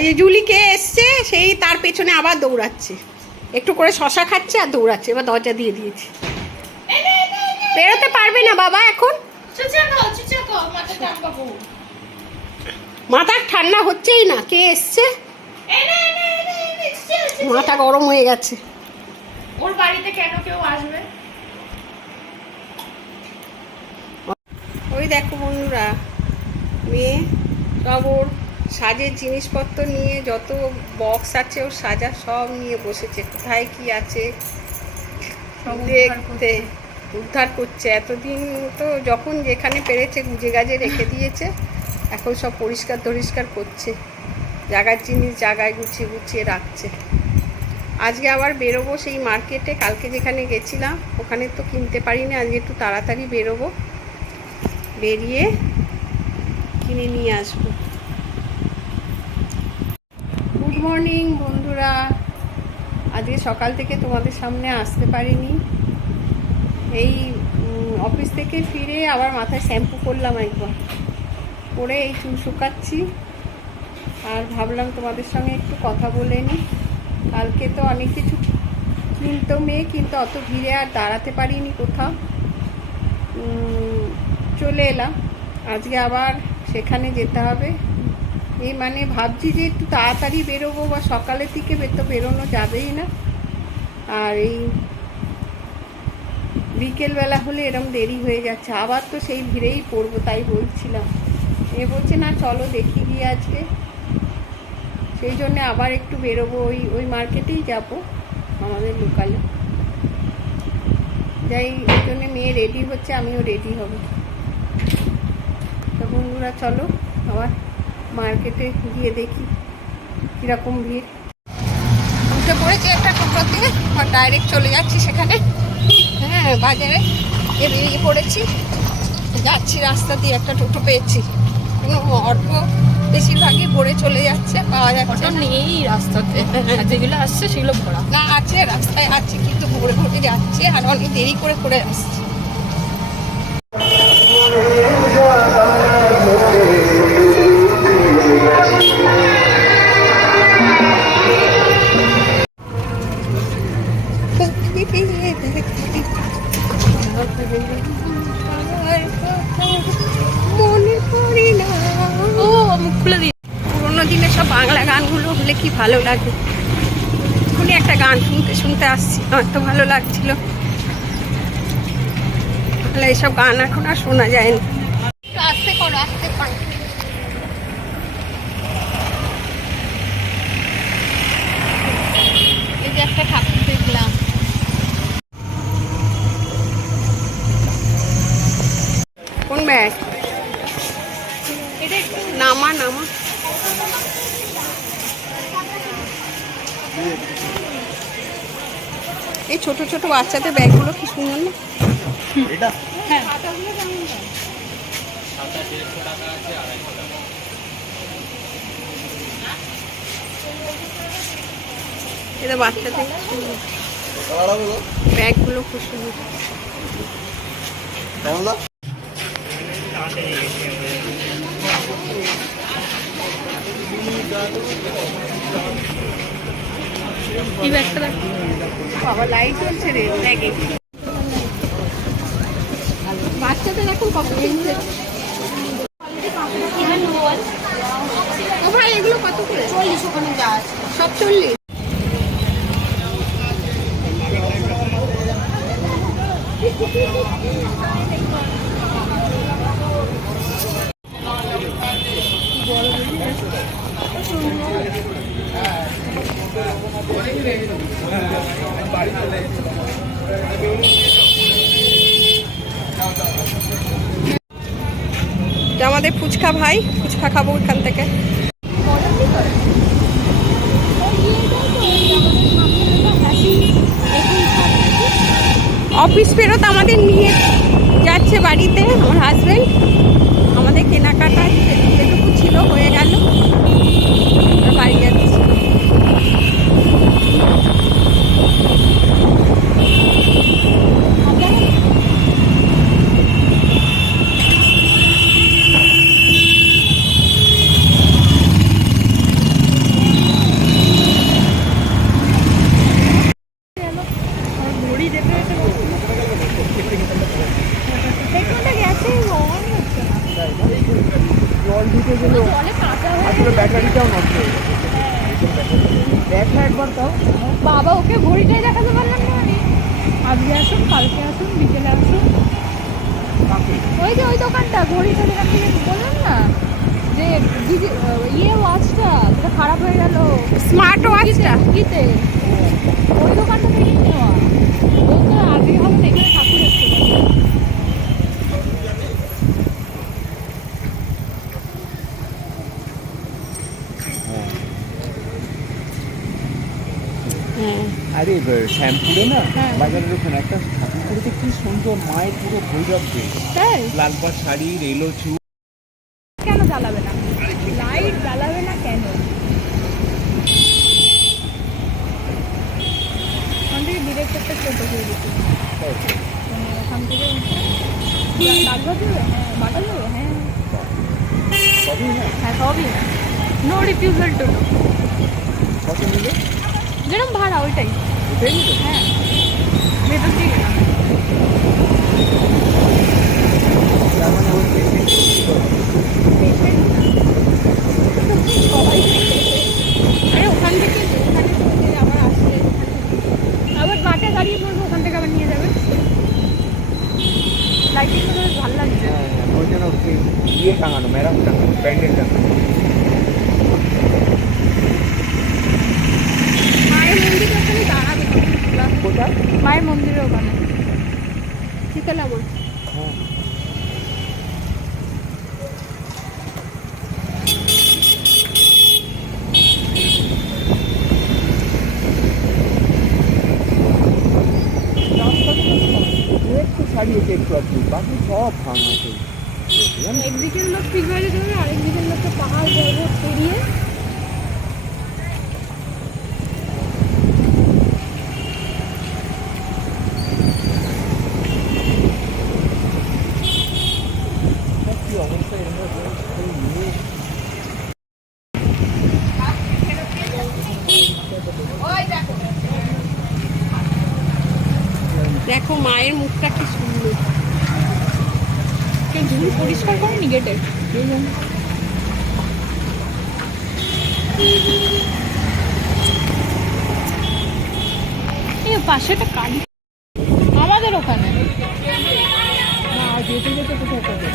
ওই যে জুলিকে এসছে সেই তার পেছনে আবার দৌড়াচ্ছে, একটু করে শশা খাচ্ছে আর দৌড়াচ্ছে। এবার দরজা দিয়ে দিয়েছে, বেরোতে পারবে না বাবা এখন। মাথা ঠান্ডা হচ্ছেই না, কে এসছে, মাথা গরম হয়ে গেছে। ওর বাড়িতে কেন কেউ আসবে? ওই দেখো বন্ধুরা, মেয়ে সব ওর সাজের জিনিসপত্র নিয়ে, যত বক্স আছে ওর সাজা সব নিয়ে বসেছে, কোথায় কি আছে দেখতে উদ্ধার করছে। এতদিন তো যখন যেখানে পেরেছে গুজে গাজে রেখে দিয়েছে, এখন সব পরিষ্কার টরিষ্কার করছে, জায়গার জিনিস জায়গায় গুছিয়ে গুছিয়ে রাখছে। আজকে আবার বেরোবো সেই মার্কেটে, কালকে যেখানে গেছিলাম ওখানে তো কিনতে পারিনি, আজকে একটু তাড়াতাড়ি বেরোবো, বেরিয়ে কিনে নিয়ে আসবো। গুড মর্নিং বন্ধুরা, আজকে সকাল থেকে তোমাদের সামনে আসতে পারিনি। এই অফিস থেকে ফিরে আবার মাথায় শ্যাম্পু করলাম একবার, করে এই চুল শুকাচ্ছি, আর ভাবলাম তোমাদের সঙ্গে একটু কথা বলে নিই। কালকে তো অনেক কিছু কিনতো মেয়ে, কিন্তু অত ভিড়ে আর দাঁড়াতে পারিনি কোথাও, চলে এলাম। আজকে আবার সেখানে যেতে হবে। এই মানে ভাবছি যে একটু তাড়াতাড়ি বেরোবো, বা সকালের দিকে তো বেরোনো যাবেই না, আর এই বিকেলবেলা হলে এরম দেরি হয়ে যাচ্ছে, আবার তো সেই ভিড়েই পড়বো। তাই বলছিলাম, এ বলছে না চলো দেখি গিয়ে আজকে, সেই জন্যে আবার একটু বেরোবো, ওই মার্কেটেই যাবো আমাদের লোকালে। যাই, এই জন্যে মেয়ে রেডি হচ্ছে, আমিও রেডি হব। তো বন্ধুরা চলো আবার মার্কেটে গিয়ে দেখি কীরকম ভিড়। উঠে পড়েছি একটা টোটোতে, আর ডাইরেক্ট চলে যাচ্ছি সেখানে। হ্যাঁ, বাজারে বেরিয়ে পড়েছি, যাচ্ছি রাস্তা দিয়ে, একটা টোটো পেয়েছি। অটো বেশিরভাগই ভরে চলে যাচ্ছে, পাওয়া যাচ্ছে নেই রাস্তাতে, যেগুলো আসছে সেগুলো ভরা না, আছে রাস্তায় আছে, কিন্তু ভরে ভরে যাচ্ছে, আর অনেক দেরি করে করে আসছে। মনে করি না, ও মুখ খুলে দিই। পুরোনো দিনের সব বাংলা গানগুলো হলে কি ভালো লাগে। এখনই একটা গান শুনতে শুনতে আসছি, আমার তো ভালো লাগছিল। তাহলে এইসব গান এখন আর শোনা যায় না। আসতে করো, আসতে করো। এই যে একটা ঠাকুর দেখলাম। কোন ব্যাগ? এটা একটু নামা নামা। এই ছোট ছোট বাচ্চাদের ব্যাগগুলো কি সুন্দর না? হ্যাঁ, এটা বাচ্চাদের ব্যাগগুলো খুব সুন্দর। এই ব্যাগটা দেখ বাবা, লাইট চলছে রে ব্যাগে। বাচ্চাদের এখন কত কিনছে? ও ভাই, এগুলো কত করে? 40 ওখানে যা আছে সব 40? আমাদের ফুচকা ভাই, ফুচকা খাবো এখান থেকে। অফিস ফেরত আমাদের নিয়ে যাচ্ছে বাড়িতে আমার হাজবেন্ড। আমাদের কেনাকাটা যেটুকু ছিল হয়ে গেল, বাড়ি যাচ্ছি। করে ব্যাটারিটাও নষ্ট হয়ে গেছে। দেখা একবার তাও। বাবা ওকে ঘড়িটাই দেখাতে পারলাম না আমি। আজকে আসুন, কালকে আসুন, বিকেলে আসুন। কাকে? ওই যে ওই দোকানটা ঘড়িটা যেখান থেকে বললাম না, যে দিদি ইয়ে ওয়াচটা যেটা খারাপ হয়ে গেল স্মার্ট ওয়াচটা গীতে, ওই দোকানটা থেকেই নেওয়া। ও তো আজকে হবে না, এখানে ঠাকুর এসছে। হ্যাঁ আরে শ্যামপুরে না হ্যাঁ। বাজারের ওখানে একটা ঠাকুর করেছে, কি সুন্দর, মায়ের পুরো ভৈরব দেশ, তাই লাল পাড় শাড়ি, রেলো চুল। কেন জ্বালাবে না? লাইট জ্বালাবে না কেন? ওখান থেকে ডিরেক্ট একটা টোটো করে দিচ্ছি, মানে ওখান থেকে উঠে বাগদা যাবে, হ্যাঁ বাটা যাবে, হ্যাঁ সবই হ্যাঁ। হ্যাঁ সবই, নো রিফিউজাল টোটো, কত নিলে? যেরকম ভাড়া ওইটাই। ওটাই নিলে? হ্যাঁ ভেতর দিয়ে গেলাম। তার মানে ওই patient সবাই আরে ওখান থেকে ওখানে থেকে আবার আসছে, আবার মাঠে দাঁড়িয়ে পড়বো, ওখান থেকে আবার নিয়ে যাবে। লাইটিংটা বেশ ভালো লাগছে। হ্যাঁ হ্যাঁ, ওই জন্য ইয়ে টাঙানো, ম্যারাম টাঙানো, প্যান্ডেল টাঙানো। মায়ের মন্দিরের ওখানে দাঁড়াবে কোথায়? মায়ের মন্দিরের ওখানে। শীতলা মা। হ্যাঁ। একটু ছাড়িয়েছে একটু আর কি, বাকি সব ভাঙা আছে। একদিকের লোক ঠিক হয়ে যেতে হবে, আরেকদিকের লোকটা পাহাড় পর্বত পেরিয়ে। কি অবস্থা এরকম নিয়ে দেখো মায়ের মুখটা কি সুন্দর। কেউ ঝুল পরিষ্কার করেনি গেটের? এই পাশে একটা কালী আমাদের ওখানে না, যেতে যেতে কোথাও পাবে।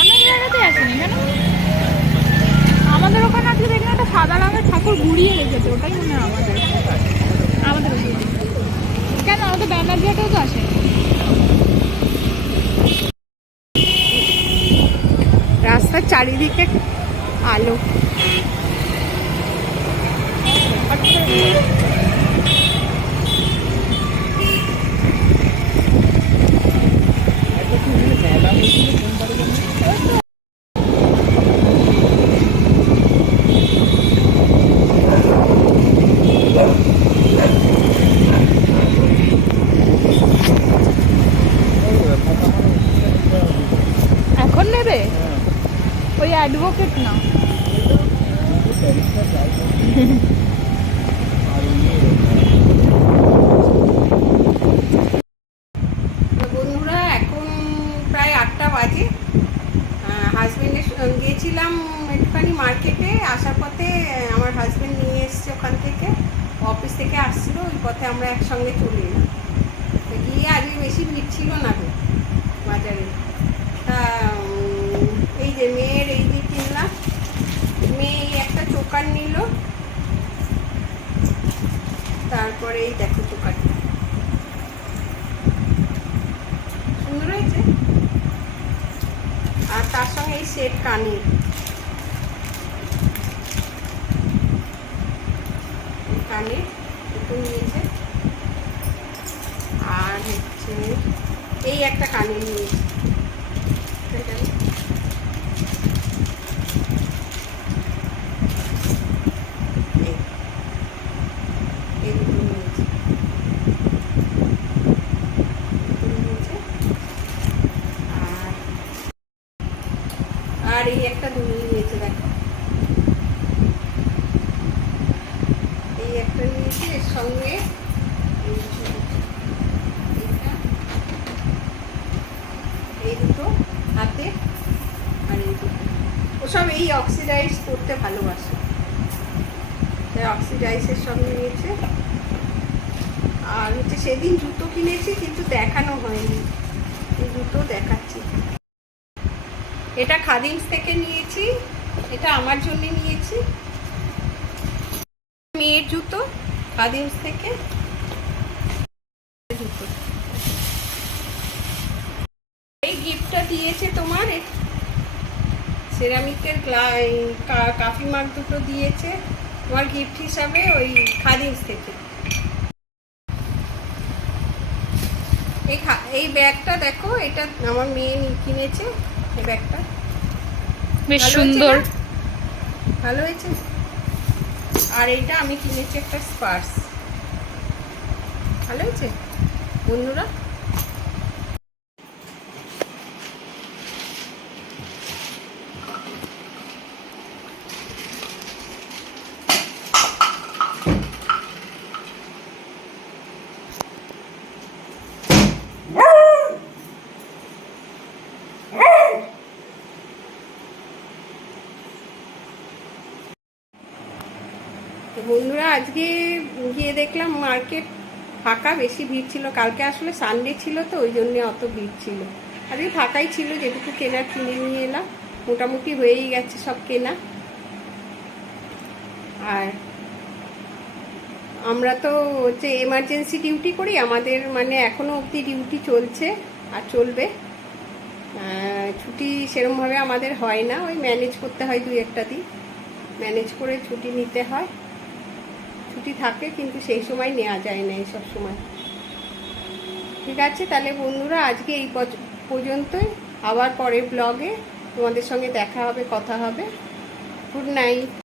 অনেক জায়গাতে আসেনি কেন? আমাদের ওখানে আসলে দেখলাম একটা সাদা রঙের ঠাকুর ঘুরিয়ে রেখেছে, ওটাই মনে হয় আমাদের আমাদের ওখানে। কেন আমাদের ব্যানার্জিয়াটাও তো আসে। রাস্তার চারিদিকে আলো। একটা কি মেলা হয়েছিল কোনবারে যেন? এখন নেবে ওই অ্যাডভোকেট না? বন্ধুরা এখন প্রায় 8টা বাজে। হাজবেন্ডের গিয়েছিলাম একটুখানি মার্কেটে, আসার পথে আমার হাজবেন্ড নিয়ে এসছে ওখান থেকে, অফিস থেকে আসছিল, ওই পথে আমরা একসঙ্গে চলে এলাম। তো গিয়ে আজকে বেশি ভিড় ছিল না গো বাজারে। তা এই যে মেয়ের এই যে কিনলাম, মেয়ে এই একটা চোকার নিল, তারপরে এই দেখো চোকারটা সুন্দর হয়েছে, আর তার সঙ্গে এই সেট কানের, কানের দুটো নিয়েছে, আর হচ্ছে এই একটা কানের নিয়েছে, এই দুটো নিয়েছে, আর আর এই একটা দুল নিয়েছে, দেখো এই একটা নিয়েছে, এর সঙ্গে এইটা, এই দুটো হাতে, আর এই দুটো, ওসব সবই অক্সিডাইজ করতে ভালোবাসে, তাই অক্সিডাইজের সঙ্গে নিয়েছে। আর হচ্ছে সেদিন জুতো কিনেছি কিন্তু দেখানো হয়নি, এই জুতো দেখাচ্ছি। এটা খাদিমস থেকে নিয়েছি, এটা আমার জন্য নিয়েছি, মেয়ের জুতো খাদিমস থেকে জুতো। এই গিফটটা দিয়েছে তোমার সেরামিকের কাফি মাগ দুটো দিয়েছে তোমার গিফট হিসাবে ওই খাদিমস থেকে। এই ব্যাগটা দেখো, এটা আমার মেয়ে কিনেছে, এই ব্যাগটা বেশ ভালো সুন্দর। হয়েছে না? ভালো হয়েছে। আর এটা আমি কিনেছি একটা স্পার্স, ভালো হয়েছে বন্ধুরা। তো বন্ধুরা আজকে গিয়ে দেখলাম মার্কেট ফাঁকা, বেশি ভিড় ছিল। কালকে আসলে সানডে ছিল তো ওই জন্য অত ভিড় ছিল। আজকে ফাঁকাই ছিল, যেটুকু কেনার কিনে নিয়ে এলাম, মোটামুটি হয়েই গেছে সব কেনা। আর আমরা তো হচ্ছে এমার্জেন্সি ডিউটি করি, আমাদের মানে এখনও অবধি ডিউটি চলছে আর চলবে। ছুটি সেরকমভাবে আমাদের হয় না, ওই ম্যানেজ করতে হয়, 2-1টা দিন ম্যানেজ করে ছুটি নিতে হয়। ছুটি থাকে কিন্তু সেই সময় নেওয়া যায় না এইসব সময়। ঠিক আছে তাহলে বন্ধুরা, আজকে এই পর্যন্তই। আবার পরের ব্লগে তোমাদের সঙ্গে দেখা হবে, কথা হবে। Good night.